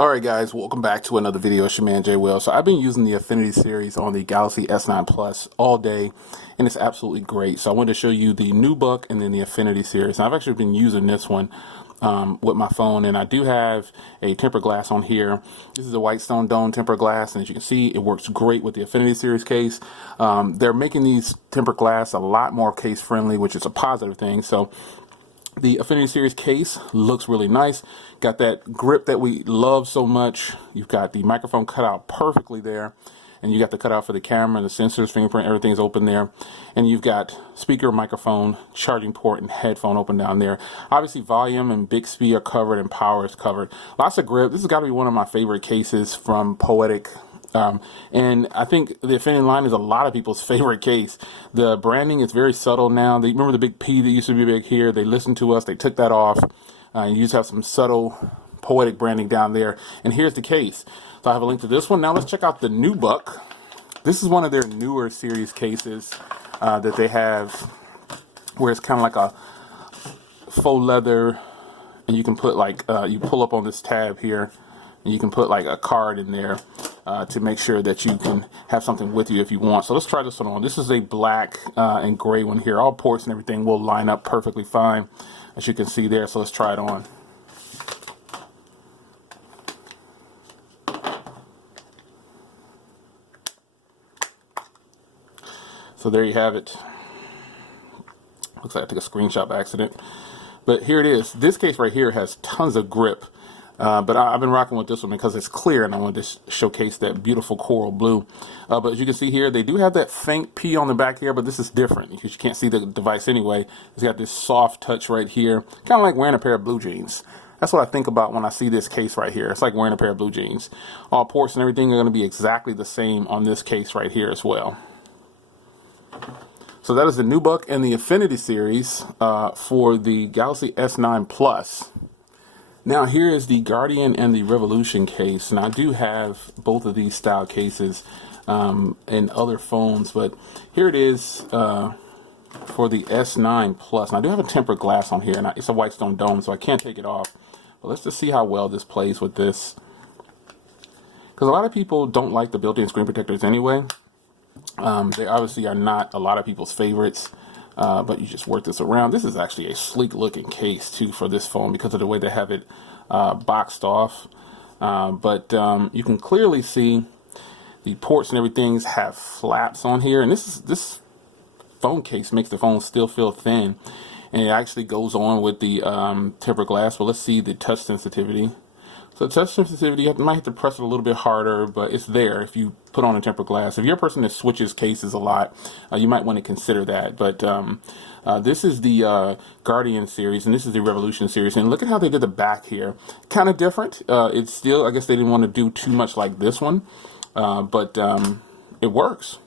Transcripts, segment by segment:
Alright guys, welcome back to another video. It's your man Jay Will. So I've been using the Affinity series on the Galaxy S9 Plus all day, and it's absolutely great. So I wanted to show you the new book and then the Affinity series. And I've actually been using this one with my phone, and I do have a tempered glass on here. This is a Whitestone Dome tempered glass, and as you can see, it works great with the Affinity series case. They're making these tempered glass a lot more case friendly, which is a positive thing. So the Affinity series case looks really nice. Got that grip that we love so much. You've got the microphone cut out perfectly there. And you got the cutout for the camera, the sensors, fingerprint, everything's open there. And you've got speaker, microphone, charging port, and headphone open down there. Obviously, volume and Bixby are covered and power is covered. Lots of grip. This has got to be one of my favorite cases from Poetic. And I think the Affinity line is a lot of people's favorite case. The branding is very subtle now. They remember the big P that used to be big here. They listened to us. They took that off. You just have some subtle Poetic branding down there. And here's the case. So I have a link to this one. Now let's check out the new book. This is one of their newer series cases that they have, where it's kind of like a faux leather, and you can put like you pull up on this tab here, and you can put like a card in there to make sure that you can have something with you if you want. So let's try this one on. This is a black and gray one here. All ports and everything will line up perfectly fine, as you can see there. So let's try it on. So there you have it. Looks like I took a screenshot by accident. But here it is. This case right here has tons of grip. But I've been rocking with this one because it's clear, and I wanted to showcase that beautiful coral blue. But as you can see here, they do have that faint P on the back here, but this is different because you can't see the device anyway. It's got this soft touch right here, kind of like wearing a pair of blue jeans. That's what I think about when I see this case right here. It's like wearing a pair of blue jeans. All ports and everything are going to be exactly the same on this case right here as well. So that is the new book and the Affinity series for the Galaxy S9 Plus. Now here is the Guardian and the Revolution case, and I do have both of these style cases in other phones, but here it is for the S9 Plus. And I do have a tempered glass on here, and it's a Whitestone Dome, so I can't take it off. But let's just see how well this plays with this, because a lot of people don't like the built-in screen protectors anyway. They obviously are not a lot of people's favorites, but you just work this around. This is actually a sleek looking case too for this phone because of the way they have it boxed off. But you can clearly see the ports and everything have flaps on here, and this phone case makes the phone still feel thin, and it actually goes on with the tempered glass. Well, let's see the touch sensitivity. So touch sensitivity, you might have to press it a little bit harder, but it's there if you put on a tempered glass. If you're a person that switches cases a lot, you might want to consider that. But this is the Guardian series, and this is the Revolution series. And look at how they did the back here. Kind of different. It's still, I guess they didn't want to do too much like this one, but it works.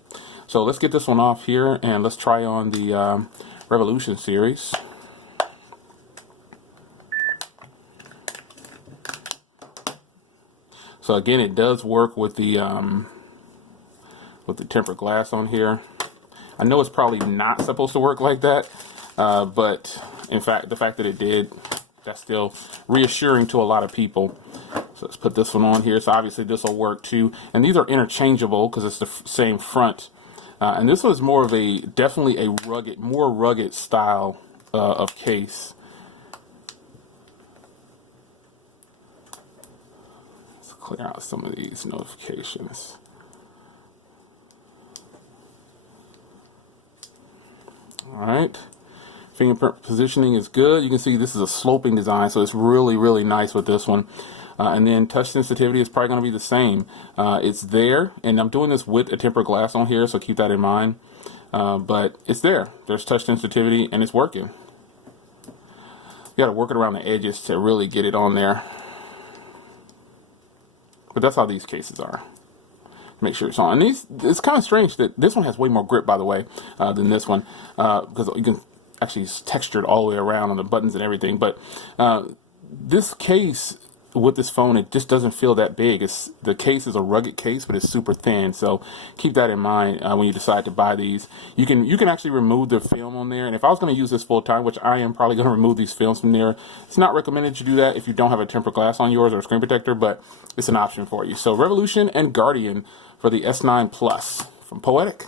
So let's get this one off here, and let's try on the Revolution series. So again, it does work with the tempered glass on here. I know it's probably not supposed to work like that, but in fact, the fact that it did, that's still reassuring to a lot of people. So let's put this one on here. So obviously this will work too. And these are interchangeable because it's the same front. And this was more of a, definitely a rugged, more rugged style of case. Clear out some of these notifications. Alright, fingerprint positioning is good. You can see this is a sloping design, so it's really, really nice with this one. And then touch sensitivity is probably going to be the same. It's there, and I'm doing this with a tempered glass on here, so keep that in mind. But it's there. There's touch sensitivity, and it's working. You got to work it around the edges to really get it on there. But that's how these cases are. Make sure it's on. And it's kind of strange that this one has way more grip, by the way, than this one, because you can actually, it's textured all the way around on the buttons and everything. But this case with this phone, it just doesn't feel that big. The case is a rugged case, but it's super thin. So keep that in mind when you decide to buy these. You can actually remove the film on there. And if I was going to use this full time, which I am probably going to remove these films from there, it's not recommended you do that if you don't have a tempered glass on yours or a screen protector, but it's an option for you. So Revolution and Guardian for the S9 Plus from Poetic.